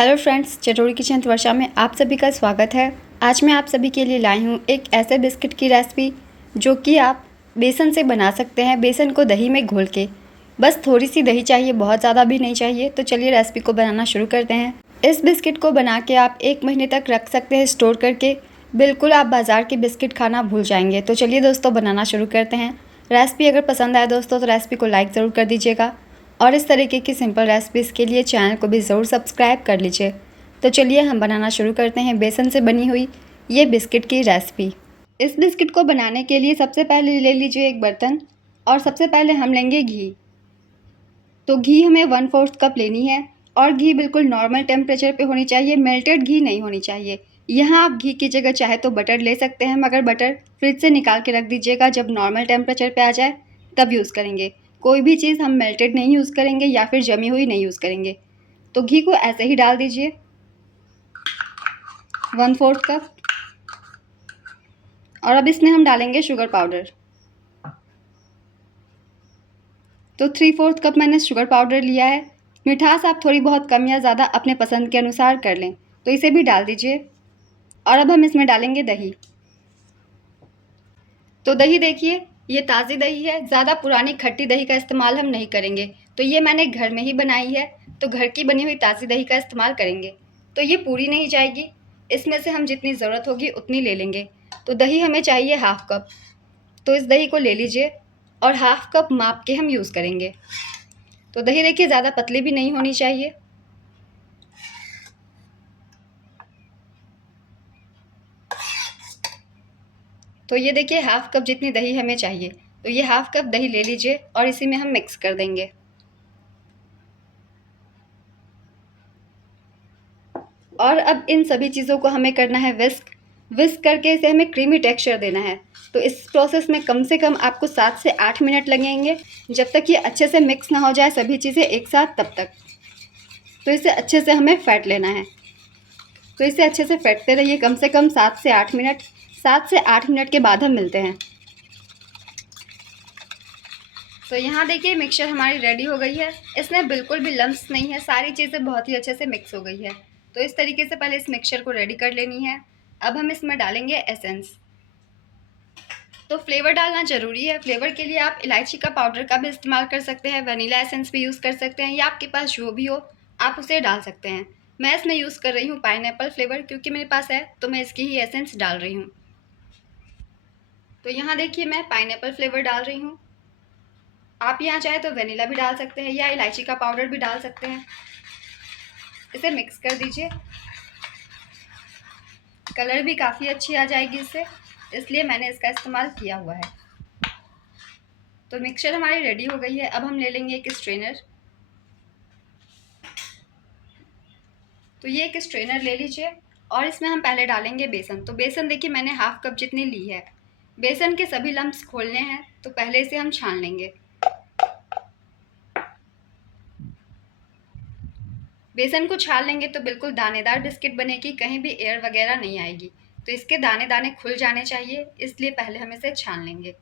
Hello friends, चटोरी kitchen वर्षा में आप सभी का स्वागत है। आज मैं आप सभी के लिए लाई हूँ एक ऐसे बिस्किट की रेसिपी जो कि आप बेसन से बना सकते हैं, बेसन को दही में घोल के। बस थोड़ी सी दही चाहिए, बहुत ज़्यादा भी नहीं चाहिए। तो चलिए रेसिपी को बनाना शुरू करते हैं। इस बिस्किट को बना के आप 1 महीने तक रख सकते हैं स्टोर करके। बिल्कुल आप बाज़ार के बिस्किट खाना भूल जाएंगे। तो चलिए दोस्तों बनाना शुरू करते हैं। रेसिपी अगर पसंद आए दोस्तों तो रेसिपी को लाइक ज़रूर कर दीजिएगा और इस तरीके की सिंपल रेसिपीज़ के लिए चैनल को भी ज़रूर सब्सक्राइब कर लीजिए। तो चलिए हम बनाना शुरू करते हैं बेसन से बनी हुई ये बिस्किट की रेसिपी। इस बिस्किट को बनाने के लिए सबसे पहले ले लीजिए एक बर्तन और सबसे पहले हम लेंगे घी। तो घी हमें 1/4 कप लेनी है और घी बिल्कुल नॉर्मल टेम्परेचर पे होनी चाहिए, मेल्टेड घी नहीं होनी चाहिए। यहाँ आप घी की जगह चाहे तो बटर ले सकते हैं, मगर बटर फ्रिज से निकाल के रख दीजिएगा। जब नॉर्मल टेम्परेचर पे आ जाए तब यूज़ करेंगे। कोई भी चीज़ हम मेल्टेड नहीं यूज़ करेंगे या फिर जमी हुई नहीं यूज़ करेंगे। तो घी को ऐसे ही डाल दीजिए 1/4 कप। और अब इसमें हम डालेंगे शुगर पाउडर। तो 3/4 कप मैंने शुगर पाउडर लिया है। मिठास आप थोड़ी बहुत कम या ज़्यादा अपने पसंद के अनुसार कर लें। तो इसे भी डाल दीजिए। और अब हम इसमें डालेंगे दही। तो दही देखिए, ये ताज़ी दही है, ज़्यादा पुरानी खट्टी दही का इस्तेमाल हम नहीं करेंगे। तो ये मैंने घर में ही बनाई है, तो घर की बनी हुई ताज़ी दही का इस्तेमाल करेंगे। तो ये पूरी नहीं जाएगी, इसमें से हम जितनी ज़रूरत होगी उतनी ले लेंगे। तो दही हमें चाहिए 1/2 कप। तो इस दही को ले लीजिए और 1/2 कप माप के हम यूज़ करेंगे। तो दही देखिए ज़्यादा पतली भी नहीं होनी चाहिए। तो ये देखिए 1/2 कप जितनी दही हमें चाहिए। तो ये 1/2 कप दही ले लीजिए और इसी में हम मिक्स कर देंगे। और अब इन सभी चीज़ों को हमें करना है विस्क। विस्क करके इसे हमें क्रीमी टेक्सचर देना है। तो इस प्रोसेस में कम से कम आपको 7 से 8 मिनट लगेंगे, जब तक ये अच्छे से मिक्स ना हो जाए सभी चीज़ें एक साथ तब तक। तो इसे अच्छे से हमें फेंट लेना है। तो इसे अच्छे से फेंटते रहिए कम से कम 7 से 8 मिनट। 7 से 8 मिनट के बाद हम मिलते हैं। तो यहाँ देखिए मिक्सचर हमारी रेडी हो गई है। इसमें बिल्कुल भी लम्स नहीं है, सारी चीज़ें बहुत ही अच्छे से मिक्स हो गई है। तो इस तरीके से पहले इस मिक्सचर को रेडी कर लेनी है। अब हम इसमें डालेंगे एसेंस। तो फ्लेवर डालना ज़रूरी है। फ्लेवर के लिए आप इलायची का पाउडर का भी इस्तेमाल कर सकते हैं, वनीला एसेंस भी यूज़ कर सकते हैं, या आपके पास जो भी हो आप उसे डाल सकते हैं। मैं इसमें यूज़ कर रही हूँ पाइनएप्पल फ्लेवर, क्योंकि मेरे पास है तो मैं इसकी ही एसेंस डाल रही हूँ। तो यहाँ देखिए मैं पाइनएप्पल फ्लेवर डाल रही हूँ। आप यहाँ चाहे तो वनीला भी डाल सकते हैं या इलायची का पाउडर भी डाल सकते हैं। इसे मिक्स कर दीजिए। कलर भी काफ़ी अच्छी आ जाएगी इससे, इसलिए मैंने इसका इस्तेमाल किया हुआ है। तो मिक्सचर हमारी रेडी हो गई है। अब हम ले लेंगे एक स्ट्रेनर। तो ये एक स्ट्रेनर ले लीजिए और इसमें हम पहले डालेंगे बेसन। तो बेसन देखिए मैंने 1/2 कप जितनी ली है। बेसन के सभी लम्स खोलने हैं, तो पहले इसे हम छान लेंगे। बेसन को छान लेंगे तो बिल्कुल दानेदार बिस्किट बनेगी, कहीं भी एयर वगैरह नहीं आएगी। तो इसके दाने दाने खुल जाने चाहिए, इसलिए पहले हम इसे छान लेंगे।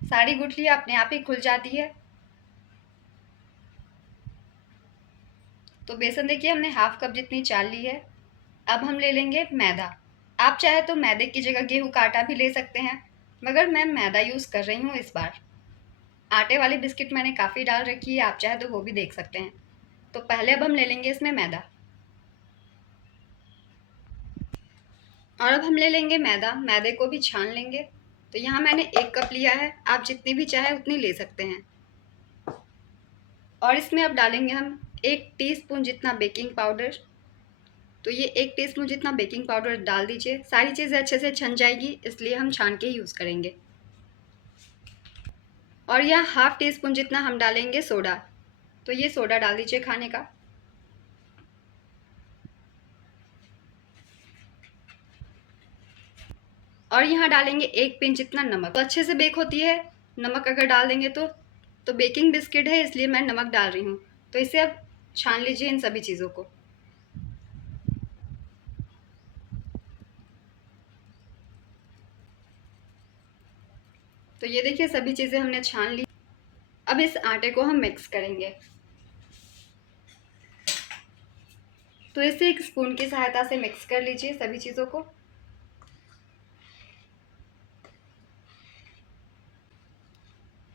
सारी गुठली अपने आप ही खुल जाती है। तो बेसन देखिए हमने 1/2 कप जितनी चाल ली है। अब हम ले लेंगे मैदा। आप चाहे तो मैदे की जगह गेहूं का आटा भी ले सकते हैं, मगर मैं मैदा यूज़ कर रही हूँ इस बार। आटे वाली बिस्किट मैंने काफ़ी डाल रखी है, आप चाहे तो वो भी देख सकते हैं। तो पहले अब हम ले लेंगे इसमें मैदा। और अब हम ले लेंगे मैदा, मैदे को भी छान लेंगे। तो यहाँ मैंने 1 कप लिया है, आप जितनी भी चाहे उतनी ले सकते हैं। और इसमें अब डालेंगे हम 1 टीस्पून जितना बेकिंग पाउडर। तो ये 1 टीस्पून जितना बेकिंग पाउडर डाल दीजिए। सारी चीज़ें अच्छे से छन जाएगी, इसलिए हम छान के यूज़ करेंगे। और यहाँ 1/2 टीस्पून जितना हम डालेंगे सोडा। तो ये सोडा डाल दीजिए खाने का। और यहाँ डालेंगे 1 पिंच जितना नमक। तो अच्छे से बेक होती है नमक अगर डाल देंगे तो बेकिंग बिस्किट है इसलिए मैं नमक डाल रही हूँ। तो इसे अब छान लीजिए इन सभी चीज़ों को। तो ये देखिए सभी चीज़ें हमने छान ली। अब इस आटे को हम मिक्स करेंगे। तो इसे एक स्पून की सहायता से मिक्स कर लीजिए सभी चीज़ों को।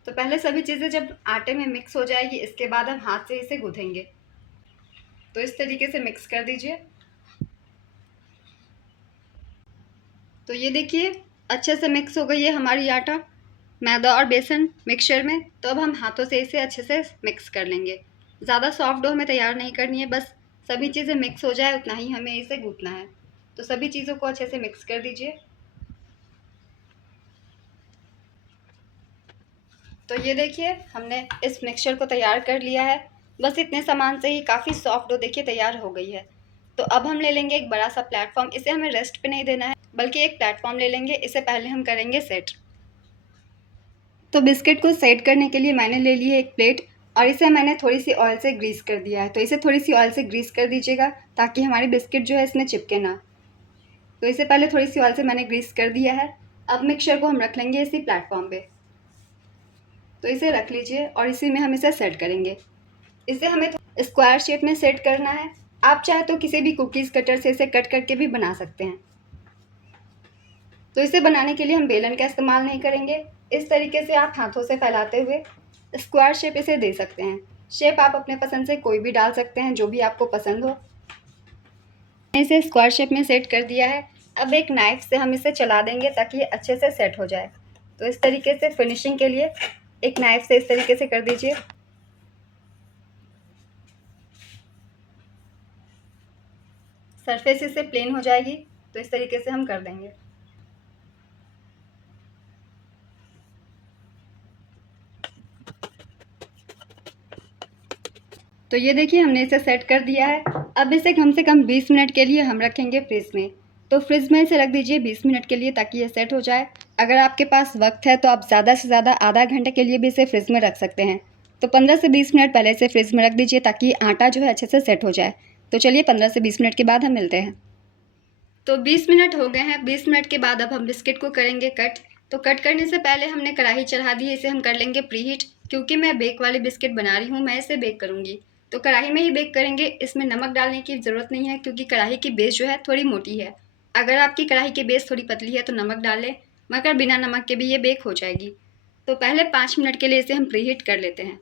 तो पहले सभी चीज़ें जब आटे में मिक्स हो जाएगी, इसके बाद हम हाथ से इसे गूँथेंगे। तो इस तरीके से मिक्स कर दीजिए। तो ये देखिए अच्छे से मिक्स हो गई है हमारी आटा मैदा और बेसन मिक्सचर में। तो अब हम हाथों से इसे अच्छे से मिक्स कर लेंगे। ज़्यादा सॉफ्ट डो हमें तैयार नहीं करनी है, बस सभी चीज़ें मिक्स हो जाए उतना ही हमें इसे गूँथना है। तो सभी चीज़ों को अच्छे से मिक्स कर दीजिए। तो ये देखिए हमने इस मिक्सचर को तैयार कर लिया है। बस इतने सामान से ही काफ़ी सॉफ्ट डो देखिए तैयार हो गई है। तो अब हम ले लेंगे एक बड़ा सा प्लेटफॉर्म। इसे हमें रेस्ट पे नहीं देना है, बल्कि एक प्लेटफॉर्म ले लेंगे। इसे पहले हम करेंगे सेट। तो बिस्किट को सेट करने के लिए मैंने ले ली है एक प्लेट और इसे मैंने थोड़ी सी ऑयल से ग्रीस कर दिया है। तो इसे थोड़ी सी ऑयल से ग्रीस कर दीजिएगा ताकि हमारी बिस्किट जो है इसमें चिपके ना। तो इसे पहले थोड़ी सी ऑयल से मैंने ग्रीस कर दिया है। अब मिक्सचर को हम रख लेंगे इसी प्लेटफॉर्म पे। तो इसे रख लीजिए और इसी में हम इसे सेट करेंगे। इसे हमें स्क्वायर शेप में सेट करना है। आप चाहे तो किसी भी कुकीज़ कटर से इसे कट करके भी बना सकते हैं। तो इसे बनाने के लिए हम बेलन का इस्तेमाल नहीं करेंगे। इस तरीके से आप हाथों से फैलाते हुए स्क्वायर शेप इसे दे सकते हैं। शेप आप अपने पसंद से कोई भी डाल सकते हैं, जो भी आपको पसंद हो। इसे स्क्वायर शेप में सेट कर दिया है। अब एक नाइफ से हम इसे चला देंगे ताकि ये अच्छे से सेट हो जाए। तो इस तरीके से फिनिशिंग के लिए एक नाइफ से इस तरीके से कर दीजिए। सरफेस इससे प्लेन हो जाएगी। तो इस तरीके से हम कर देंगे। तो ये देखिए हमने इसे सेट कर दिया है। अब इसे कम से कम 20 मिनट के लिए हम रखेंगे फ्रिज में। तो फ्रिज में इसे रख दीजिए 20 मिनट के लिए ताकि ये सेट हो जाए। अगर आपके पास वक्त है तो आप ज़्यादा से ज़्यादा आधा घंटे के लिए भी इसे फ्रिज में रख सकते हैं। तो 15 से 20 मिनट पहले इसे फ्रिज में रख दीजिए ताकि आटा जो है अच्छे से सेट हो जाए। तो चलिए 15 से 20 मिनट के बाद हम मिलते हैं। तो 20 मिनट हो गए हैं। 20 मिनट के बाद अब हम बिस्किट को करेंगे कट। तो कट करने से पहले हमने कढ़ाई चढ़ा दी है। इसे हम कर लेंगे प्रीहीट। क्योंकि मैं बेक वाली बिस्किट बना रही हूँ, मैं इसे बेक करूँगी। तो कढ़ाई में ही बेक करेंगे। इसमें नमक डालने की ज़रूरत नहीं है क्योंकि कढ़ाई की बेस जो है थोड़ी मोटी है। अगर आपकी कढ़ाई की बेस थोड़ी पतली है तो नमक डाल लें, मगर बिना नमक के भी ये बेक हो जाएगी। तो पहले 5 मिनट के लिए इसे हम प्रीहीट कर लेते हैं।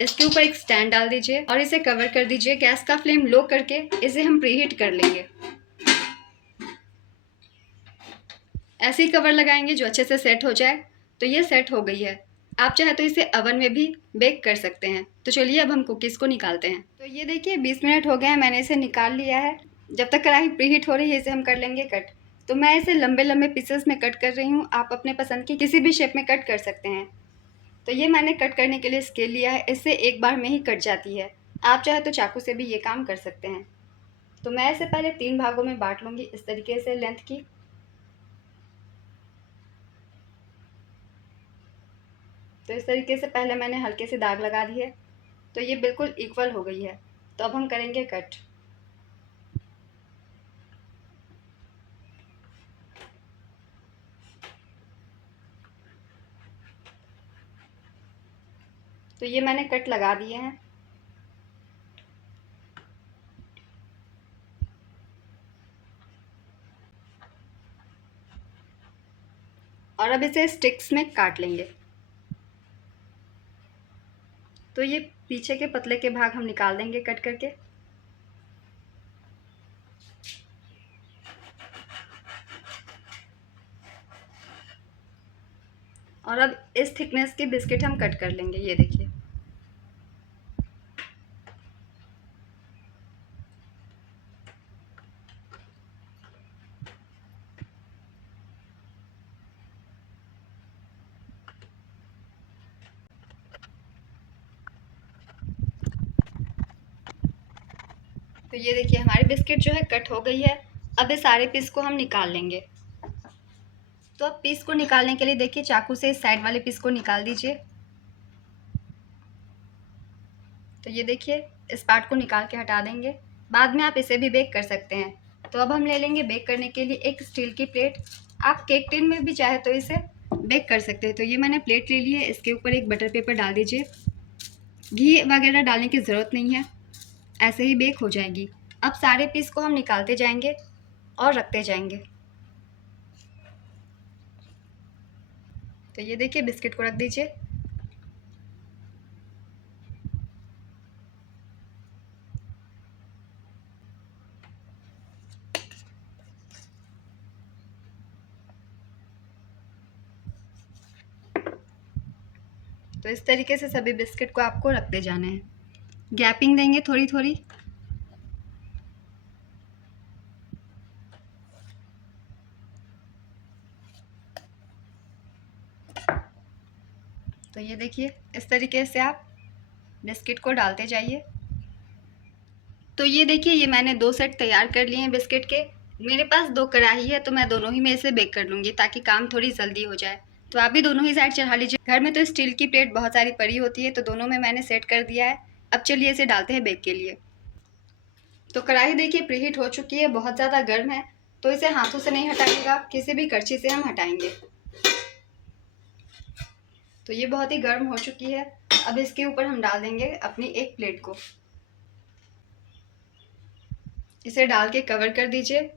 इसके ऊपर एक स्टैंड डाल दीजिए और इसे कवर कर दीजिए। गैस का फ्लेम लो करके इसे हम प्रीहीट कर लेंगे। ऐसे ही कवर लगाएंगे जो अच्छे से सेट हो जाए। तो ये सेट हो गई है। आप चाहे तो इसे अवन में भी बेक कर सकते हैं। तो चलिए अब हम कुकीज़ को निकालते हैं। तो ये देखिए 20 मिनट हो गए हैं, मैंने इसे निकाल लिया है। जब तक कढ़ाई प्रीहीट हो रही है इसे हम कर लेंगे कट। तो मैं इसे लंबे लंबे पीसेस में कट कर रही हूँ। आप अपने पसंद की किसी भी शेप में कट कर सकते हैं। तो ये मैंने कट करने के लिए स्केल लिया है। इससे एक बार में ही कट जाती है। आप चाहे तो चाकू से भी ये काम कर सकते हैं। तो मैं इसे पहले 3 भागों में बांट लूँगी इस तरीके से लेंथ की। तो इस तरीके से पहले मैंने हल्के से दाग लगा दिए। तो ये बिल्कुल इक्वल हो गई है। तो अब हम करेंगे कट। तो ये मैंने कट लगा दिए हैं। और अब इसे स्टिक्स में काट लेंगे। तो ये पीछे के पतले के भाग हम निकाल देंगे कट करके। और अब इस थिकनेस की बिस्किट हम कट कर लेंगे। ये देखिए तो ये देखिए हमारी बिस्किट जो है कट हो गई है। अब इस सारे पीस को हम निकाल लेंगे। तो अब पीस को निकालने के लिए देखिए चाकू से इस साइड वाले पीस को निकाल दीजिए। तो ये देखिए इस पार्ट को निकाल के हटा देंगे। बाद में आप इसे भी बेक कर सकते हैं। तो अब हम ले लेंगे बेक करने के लिए एक स्टील की प्लेट। आप केक टिन में भी चाहे तो इसे बेक कर सकते हैं। तो ये मैंने प्लेट ले ली है। इसके ऊपर एक बटर पेपर डाल दीजिए। घी वगैरह डालने की ज़रूरत नहीं है, ऐसे ही बेक हो जाएगी। अब सारे पीस को हम निकालते जाएंगे और रखते जाएंगे। तो ये देखिए बिस्किट को रख दीजिए। तो इस तरीके से सभी बिस्किट को आपको रखते जाना है, गैपिंग देंगे थोड़ी थोड़ी। तो ये देखिए इस तरीके से आप बिस्किट को डालते जाइए। तो ये देखिए ये मैंने 2 सेट तैयार कर लिए हैं बिस्किट के। मेरे पास 2 कढ़ाई है तो मैं दोनों ही में से बेक कर लूँगी ताकि काम थोड़ी जल्दी हो जाए। तो आप भी दोनों ही साइड चढ़ा लीजिए। घर में तो स्टील की प्लेट बहुत सारी पड़ी होती है, तो दोनों में मैंने सेट कर दिया है। अब चलिए इसे डालते हैं बेक के लिए। तो कढ़ाई देखिए प्रीहीट हो चुकी है, बहुत ज़्यादा गर्म है, तो इसे हाथों से नहीं हटाइएगा, किसी भी करछी से हम हटाएंगे। तो ये बहुत ही गर्म हो चुकी है। अब इसके ऊपर हम डाल देंगे अपनी एक प्लेट को। इसे डाल के कवर कर दीजिए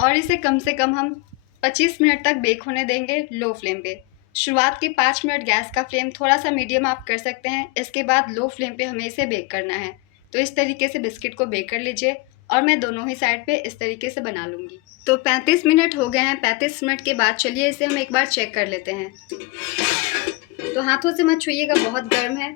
और इसे कम से कम हम 25 मिनट तक बेक होने देंगे लो फ्लेम पे। शुरुआत के 5 मिनट गैस का फ्लेम थोड़ा सा मीडियम आप कर सकते हैं, इसके बाद लो फ्लेम पे हमें इसे बेक करना है। तो इस तरीके से बिस्किट को बेक कर लीजिए और मैं दोनों ही साइड पे इस तरीके से बना लूँगी। तो 35 मिनट हो गए हैं। 35 मिनट के बाद चलिए इसे हम एक बार चेक कर लेते हैं। तो हाथों से मत छूइएगा, बहुत गर्म है।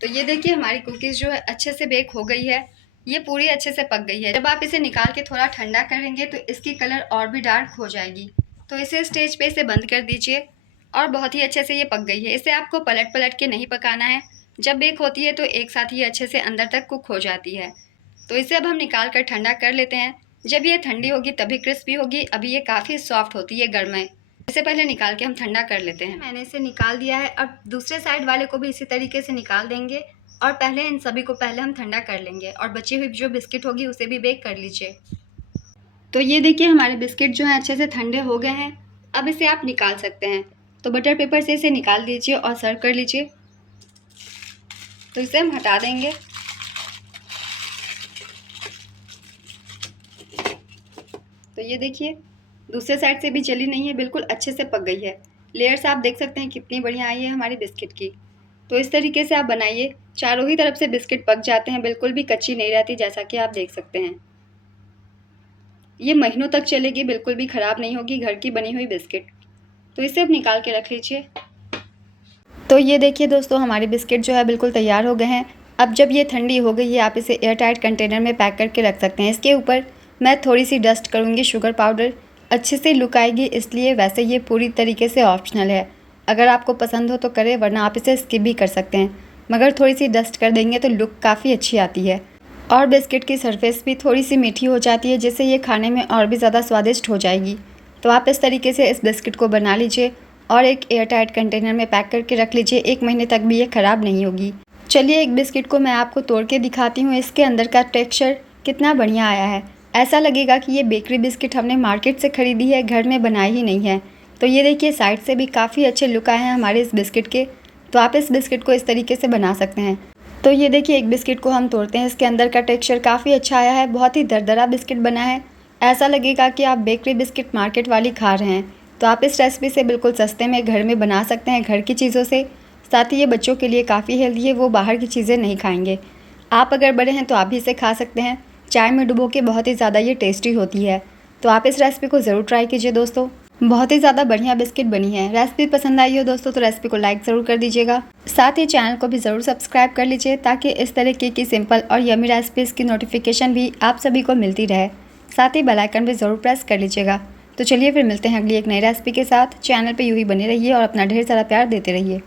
तो ये देखिए हमारी कुकीज़ जो है अच्छे से बेक हो गई है, ये पूरी अच्छे से पक गई है। जब आप इसे निकाल के थोड़ा ठंडा करेंगे तो इसकी कलर और भी डार्क हो जाएगी। तो इसे स्टेज पे इसे बंद कर दीजिए और बहुत ही अच्छे से ये पक गई है। इसे आपको पलट पलट के नहीं पकाना है, जब बेक होती है तो एक साथ ही अच्छे से अंदर तक कुक हो जाती है। तो इसे अब हम निकाल कर ठंडा कर लेते हैं। जब ये ठंडी होगी तभी क्रिस्पी होगी, अभी ये काफ़ी सॉफ्ट होती है गर्म है। इसे पहले निकाल के हम ठंडा कर लेते हैं। मैंने इसे निकाल दिया है। अब दूसरे साइड वाले को भी इसी तरीके से निकाल देंगे और पहले इन सभी को पहले हम ठंडा कर लेंगे और बची हुई जो बिस्किट होगी उसे भी बेक कर लीजिए। तो ये देखिए हमारे बिस्किट जो हैं अच्छे से ठंडे हो गए हैं। अब इसे आप निकाल सकते हैं। तो बटर पेपर से इसे निकाल दीजिए और सर्व कर लीजिए। तो इसे हम हटा देंगे। तो ये देखिए दूसरे साइड से भी जली नहीं है, बिल्कुल अच्छे से पक गई है। लेयर्स आप देख सकते हैं कितनी बढ़िया आई है हमारी बिस्किट की। तो इस तरीके से आप बनाइए, चारों ही तरफ से बिस्किट पक जाते हैं, बिल्कुल भी कच्ची नहीं रहती, जैसा कि आप देख सकते हैं। ये महीनों तक चलेगी, बिल्कुल भी ख़राब नहीं होगी, घर की बनी हुई बिस्किट। तो इसे अब निकाल के रख लीजिए। तो ये देखिए दोस्तों हमारे बिस्किट जो है बिल्कुल तैयार हो गए हैं। अब जब ये ठंडी हो गई है आप इसे एयर टाइट कंटेनर में पैक करके रख सकते हैं। इसके ऊपर मैं थोड़ी सी डस्ट करूँगी शुगर पाउडर, अच्छे से लुक आएगी इसलिए। वैसे ये पूरी तरीके से ऑप्शनल है, अगर आपको पसंद हो तो करें, वरना आप इसे स्किप भी कर सकते हैं। मगर थोड़ी सी डस्ट कर देंगे तो लुक काफ़ी अच्छी आती है और बिस्किट की सरफेस भी थोड़ी सी मीठी हो जाती है, जिससे ये खाने में और भी ज़्यादा स्वादिष्ट हो जाएगी। तो आप इस तरीके से इस बिस्किट को बना लीजिए और एक एयर टाइट कंटेनर में पैक करके रख लीजिए। 1 महीने तक भी ये ख़राब नहीं होगी। चलिए एक बिस्किट को मैं आपको तोड़ के दिखाती हूँ, इसके अंदर का टेक्सचर कितना बढ़िया आया है। ऐसा लगेगा कि ये बेकरी बिस्किट हमने मार्केट से ख़रीदी है, घर में बनाई ही नहीं है। तो ये देखिए साइड से भी काफ़ी अच्छे लुक आए हैं हमारे इस बिस्किट के। तो आप इस बिस्किट को इस तरीके से बना सकते हैं। तो ये देखिए एक बिस्किट को हम तोड़ते हैं, इसके अंदर का टेक्सचर काफ़ी अच्छा आया है, बहुत ही दरदरा बिस्किट बना है। ऐसा लगेगा कि आप बेकरी बिस्किट मार्केट वाली खा रहे हैं। तो आप इस रेसिपी से बिल्कुल सस्ते में घर में बना सकते हैं, घर की चीज़ों से। साथ ही ये बच्चों के लिए काफ़ी हेल्दी है, वो बाहर की चीज़ें नहीं खाएंगे। आप अगर बड़े हैं तो आप भी इसे खा सकते हैं, चाय में डुबो के बहुत ही ज़्यादा ये टेस्टी होती है। तो आप इस रेसिपी को ज़रूर ट्राई कीजिए दोस्तों, बहुत ही ज़्यादा बढ़िया बिस्किट बनी है। रेसिपी पसंद आई हो दोस्तों तो रेसिपी को लाइक ज़रूर कर दीजिएगा। साथ ही चैनल को भी ज़रूर सब्सक्राइब कर लीजिए ताकि इस तरीके की सिंपल और यमी रेसिपीज़ की नोटिफिकेशन भी आप सभी को मिलती रहे। साथ ही बेल आइकन भी ज़रूर प्रेस कर लीजिएगा। तो चलिए फिर मिलते हैं अगली एक नई रेसिपी के साथ। चैनल पे यूँ ही बने रहिए और अपना ढेर सारा प्यार देते रहिए।